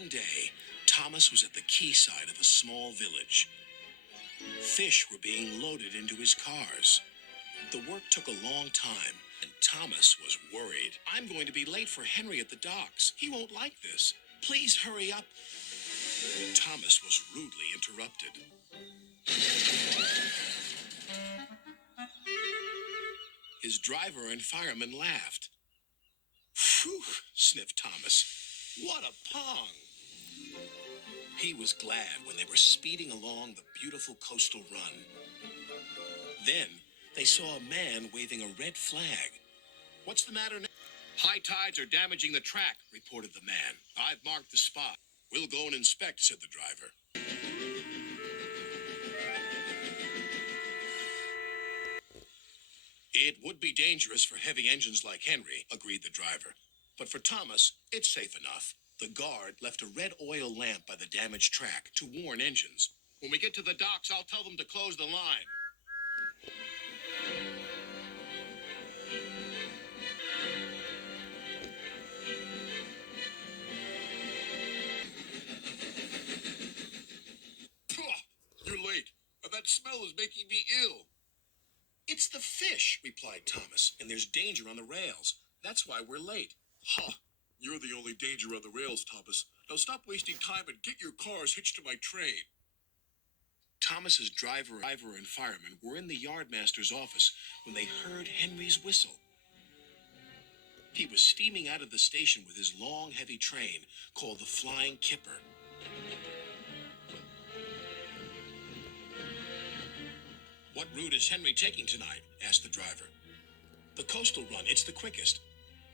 One day, Thomas was at the quayside of a small village. Fish were being loaded into his cars. The work took a long time, and Thomas was worried. I'm going to be late for Henry at the docks. He won't like this. Please hurry up. Thomas was rudely interrupted. His driver and fireman laughed. Phew, sniffed Thomas. What a pong! He was glad when they were speeding along the beautiful coastal run. Then they saw a man waving a red flag. What's the matter now? High tides are damaging the track, reported the man. I've marked the spot. We'll go and inspect, said the driver. It would be dangerous for heavy engines like Henry, agreed the driver. But for Thomas, it's safe enough. The guard left a red oil lamp by the damaged track to warn engines. When we get to the docks, I'll tell them to close the line. You're late. That smell is making me ill. It's the fish, replied Thomas, and there's danger on the rails. That's why we're late. Ha! You're the only danger on the rails, Thomas. Now stop wasting time and get your cars hitched to my train. Thomas's driver and fireman were in the yardmaster's office when they heard Henry's whistle. He was steaming out of the station with his long, heavy train called the Flying Kipper. What route is Henry taking tonight? Asked the driver. The coastal run, it's the quickest.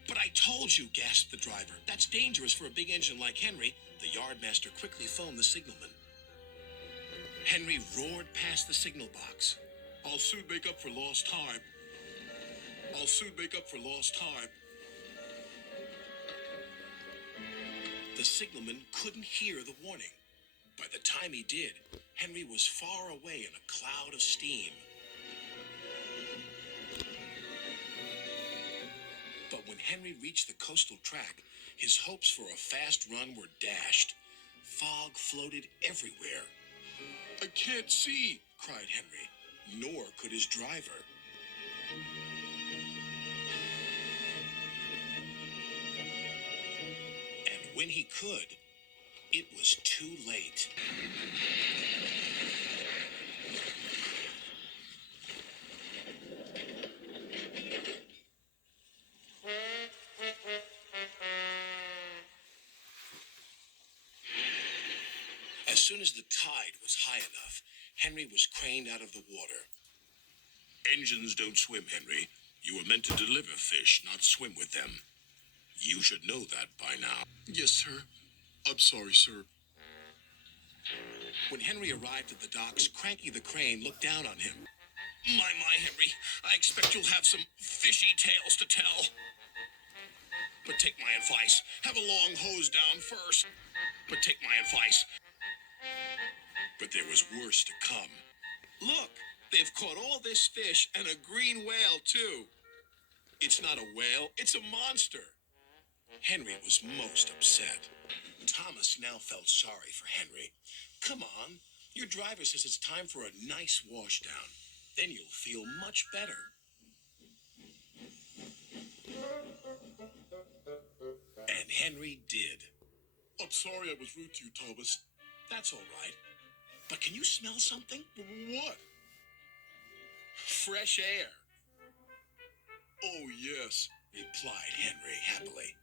But I told you, gasped the driver. That's dangerous for a big engine like Henry. The yardmaster quickly phoned the signalman. Henry roared past the signal box. I'll soon make up for lost time. I'll soon make up for lost time. The signalman couldn't hear the warning. By the time he did, Henry was far away in a cloud of steam. But when Henry reached the coastal track, his hopes for a fast run were dashed. Fog floated everywhere. I can't see, cried Henry, nor could his driver. And when he could, it was too late. As soon as the tide was high enough, Henry was craned out of the water. Engines don't swim, Henry. You were meant to deliver fish, not swim with them. You should know that by now. Yes, sir. I'm sorry, sir. When Henry arrived at the docks, Cranky the Crane looked down on him. My, Henry, I expect you'll have some fishy tales to tell. But take my advice. Have a long hose down first. But take my advice. But there was worse to come. Look, they've caught all this fish and a green whale, too. It's not a whale, it's a monster. Henry was most upset. Thomas now felt sorry for Henry. Come on, your driver says it's time for a nice washdown. Then you'll feel much better. And Henry did. I'm sorry I was rude to you, Thomas. That's all right. But can you smell something? What? Fresh air. Oh, yes, replied Henry happily.